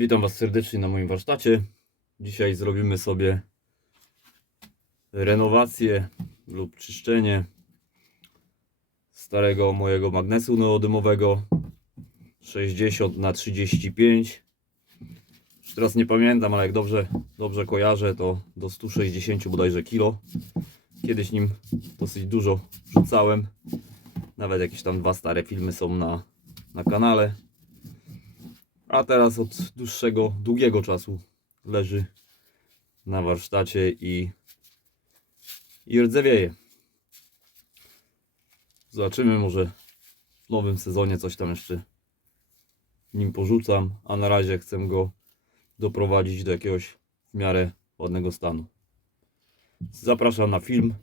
Witam Was serdecznie na moim warsztacie. Dzisiaj zrobimy sobie renowację lub czyszczenie starego mojego magnesu neodymowego. 60 na 35 Już teraz nie pamiętam, ale jak dobrze, dobrze kojarzę to do 160 bodajże kilo. Kiedyś nim dosyć dużo rzucałem. Nawet jakieś tam dwa stare filmy są na, na kanale a teraz od dłuższego, długiego czasu leży na warsztacie i, i rdzewieje. Zobaczymy, może w nowym sezonie coś tam jeszcze nim porzucam, a na razie chcę go doprowadzić do jakiegoś w miarę ładnego stanu. Zapraszam na film.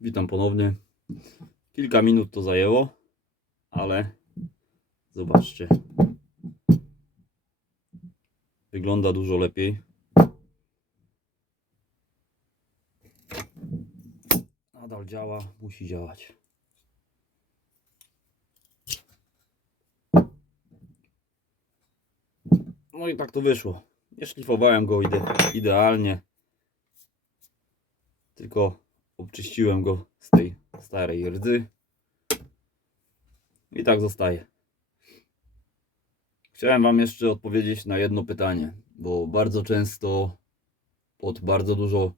Witam ponownie. Kilka minut to zajęło, ale zobaczcie. Wygląda dużo lepiej. Nadal działa, musi działać. No i tak to wyszło. Nie szlifowałem go ide idealnie. Tylko obczyściłem go z tej starej rdzy. I tak zostaje. Chciałem Wam jeszcze odpowiedzieć na jedno pytanie, bo bardzo często pod bardzo dużo,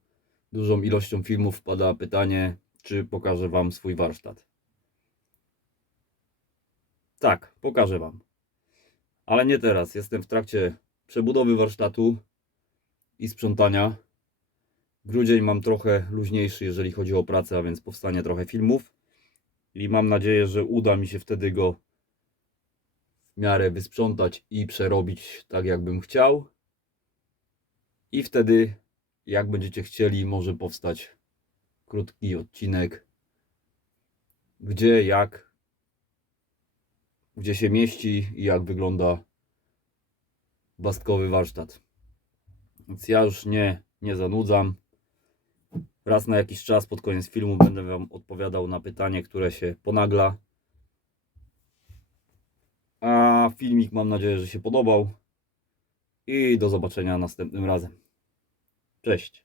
dużą ilością filmów wpada pytanie, czy pokażę Wam swój warsztat. Tak, pokażę Wam. Ale nie teraz. Jestem w trakcie przebudowy warsztatu i sprzątania. Grudzień mam trochę luźniejszy, jeżeli chodzi o pracę, a więc powstanie trochę filmów. I mam nadzieję, że uda mi się wtedy go w miarę wysprzątać i przerobić tak, jakbym chciał. I wtedy, jak będziecie chcieli, może powstać krótki odcinek, gdzie, jak, gdzie się mieści i jak wygląda bastkowy warsztat. Więc ja już nie, nie zanudzam. Raz na jakiś czas pod koniec filmu będę Wam odpowiadał na pytanie, które się ponagla. A filmik mam nadzieję, że się podobał. I do zobaczenia następnym razem. Cześć.